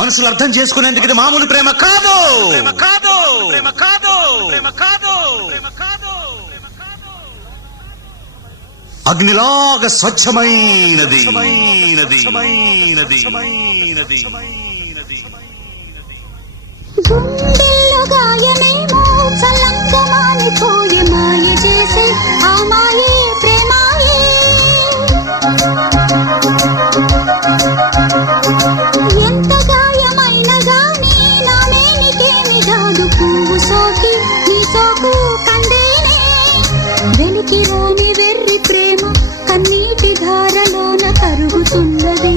మనసులు అర్థం చేసుకునేందుకు ఇది మామూలు ప్రేమ కాదు. అగ్నిలాగా స్వచ్ఛమైనది. గుండెల్లో గాయమేమో చల్లంగా మానిపోయే మాయ చేసే ఆ మాయే ప్రేమాయే. ఎంత గాయమైనా గానీ నా మేనికేమి కాదు పువ్వు సోకి నీ సోకు కందేనే. వెలికి రాని వెర్రి ప్రేమ కన్నీటి ధారలోన కరుగుతున్నది.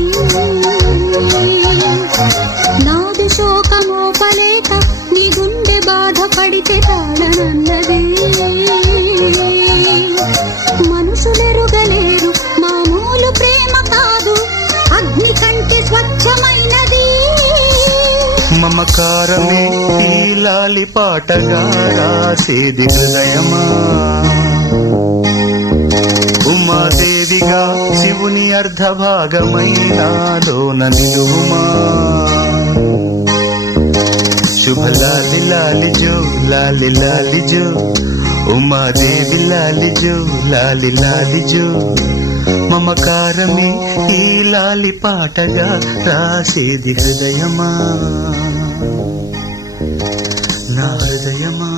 నాది శోకమోపలేక నీ గుండె బాధపడితే తాళనన్నది. మనుషులెరుగలేరు మామూలు ప్రేమ కాదు, అగ్ని కంటే స్వచ్ఛమైనది. మమకారమే ఈ లాలి పాటగా రాసేది హృదయమా. ఉమాదేవిగా శివుని అర్ధభాగమైనాలోన నిలువుమా. శుభ లాలి లాలి జో లాలి లాలి జో, ఉమాదేవి లాలి జో లాలి లాలి జో. మమకారమే ఈ లాలి పాటగా రాసేది హృదయమా, నా హృదయమా.